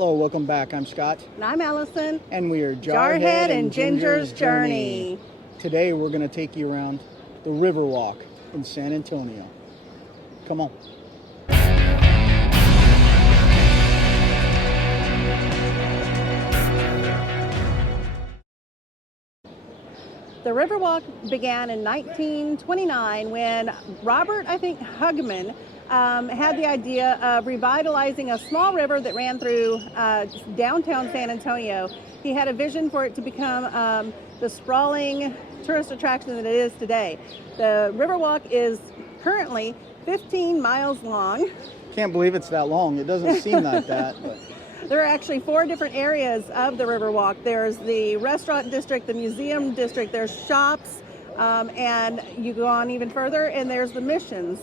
Hello, welcome back. I'm Scott. And I'm Allison. And we are Jarhead and Ginger's Journey. Today we're going to take you around the Riverwalk in San Antonio. Come on. The Riverwalk began in 1929 when Robert, Hugman, had the idea of revitalizing a small river that ran through downtown San Antonio. He had a vision for it to become the sprawling tourist attraction that it is today. The Riverwalk is currently 15 miles long. Can't believe it's that long. It doesn't seem like that. But. There are actually 4 different areas of the Riverwalk. There's the restaurant district, the museum district, there's shops, and you go on even further, and there's the missions.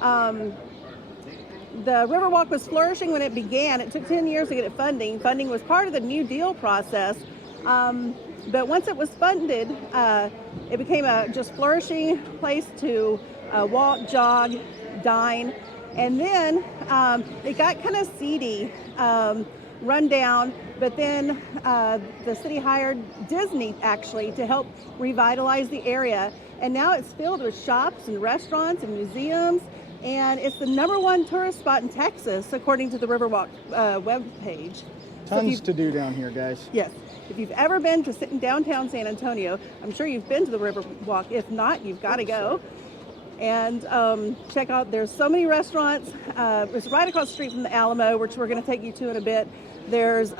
The Riverwalk was flourishing when it began. It took 10 years to get it funding. Funding was part of the New Deal process. But once it was funded, it became a just flourishing place to walk, jog, dine. And then it got kind of seedy, run down, but then the city hired Disney actually to help revitalize the area. And now it's filled with shops and restaurants and museums. And it's the #1 tourist spot in Texas, according to the Riverwalk webpage. Tons to do down here, guys. Yes. If you've ever been to sit in downtown San Antonio, I'm sure you've been to the Riverwalk. If not, you've got to go. And check out, there's so many restaurants. It's right across the street from the Alamo, which we're going to take you to in a bit. There's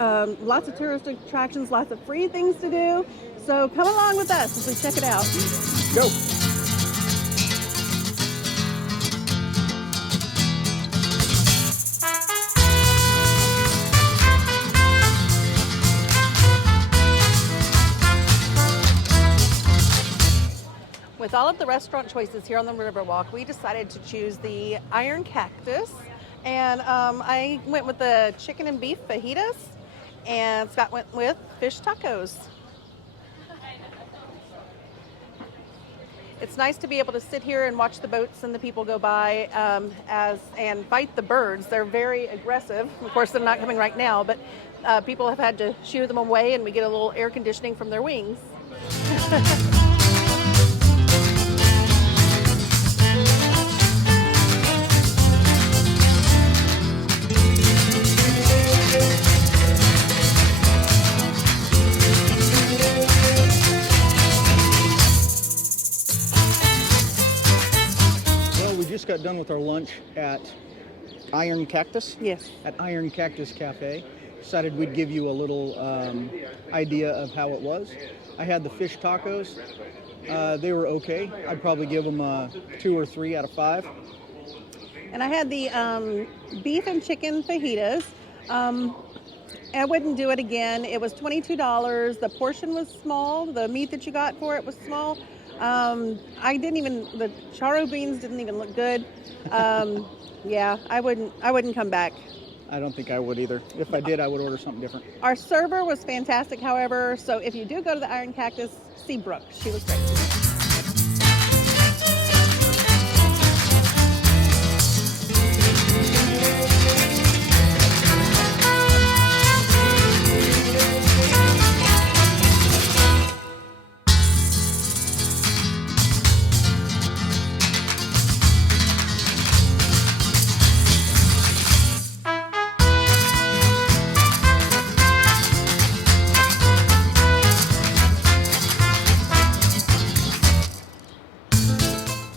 lots of tourist attractions, lots of free things to do. So come along with us as we check it out. Go. With all of the restaurant choices here on the Riverwalk, we decided to choose the Iron Cactus. And I went with the chicken and beef fajitas, and Scott went with fish tacos. It's nice to be able to sit here and watch the boats and the people go by and fight the birds. They're very aggressive. Of course, they're not coming right now, but people have had to shoo them away, and we get a little air conditioning from their wings. Just got done with our lunch at Iron Cactus. Yes. At Iron Cactus Cafe. Decided we'd give you a little idea of how it was. I had the fish tacos. They were okay. I'd probably give them a 2 or 3 out of 5. And I had the beef and chicken fajitas. I wouldn't do it again. It was $22. The portion was small. The meat that you got for it was small. The charro beans didn't even look good. Yeah, I wouldn't come back. I don't think I would either. If I did, I would order something different. Our server was fantastic, however, so if you do go to the Iron Cactus, see Brooke. She was great.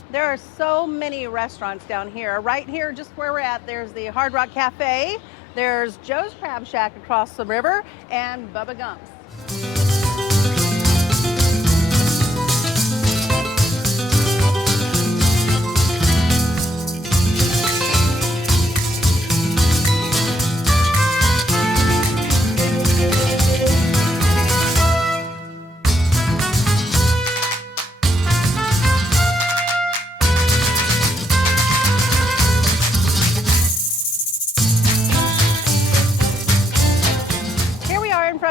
There are so many restaurants down here. Right here, just where we're at, there's the Hard Rock Cafe, there's Joe's Crab Shack across the river, and Bubba Gump's.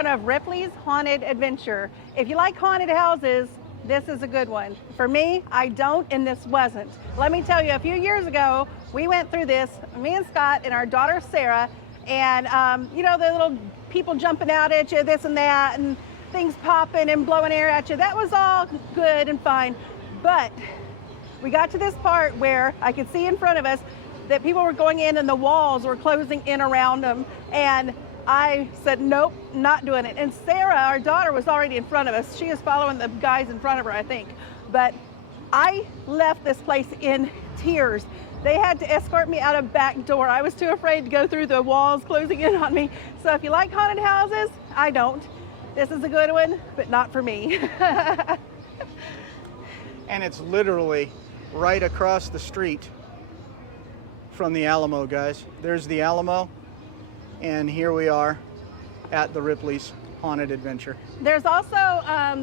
Of Ripleys Haunted Adventure. If you like haunted houses, this is a good one. For me, I don't, and this wasn't. Let me tell you, a few years ago, we went through this, me and Scott and our daughter Sarah, And, you know, the little people jumping out at you, this and that, and things popping and blowing air at you. That was all good and fine. But we got to this part where I could see in front of us that people were going in and the walls were closing in around them. And I said, nope, not doing it. And Sarah, our daughter, was already in front of us. She is following the guys in front of her, I think. But I left this place in tears. They had to escort me out a back door. I was too afraid to go through the walls closing in on me. So if you like haunted houses, I don't. This is a good one, but not for me. And it's literally right across the street from the Alamo, guys. There's the Alamo, and here we are at the Ripleys Haunted Adventure. There's also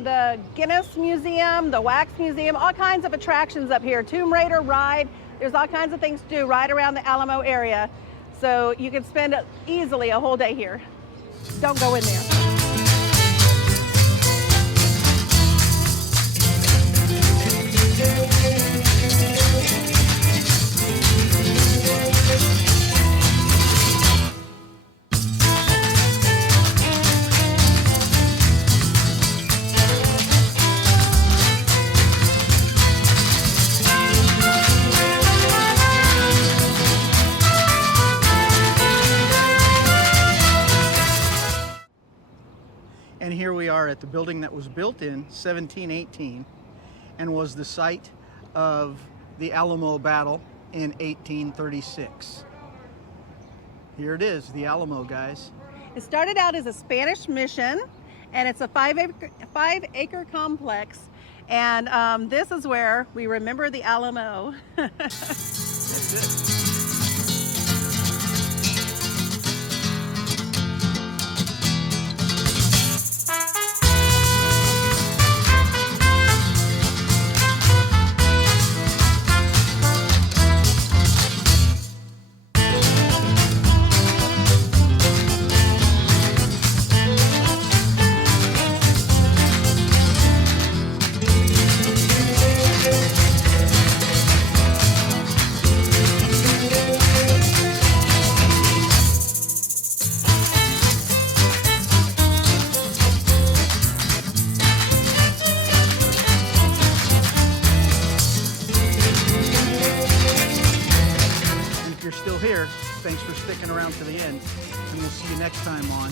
the Guinness Museum, the Wax Museum, all kinds of attractions up here. Tomb Raider ride. There's all kinds of things to do right around the Alamo area. So you can spend easily a whole day here. Don't go in there. And here we are at the building that was built in 1718 and was the site of the Alamo battle in 1836. Here it is, the Alamo, guys. It started out as a Spanish mission, and it's a 5-acre complex. And this is where we remember the Alamo. That's it. Here. Thanks for sticking around to the end, and we'll see you next time on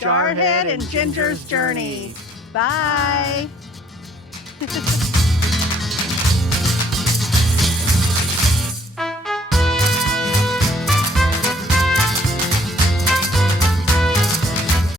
Jarhead and Ginger's Journey. Bye.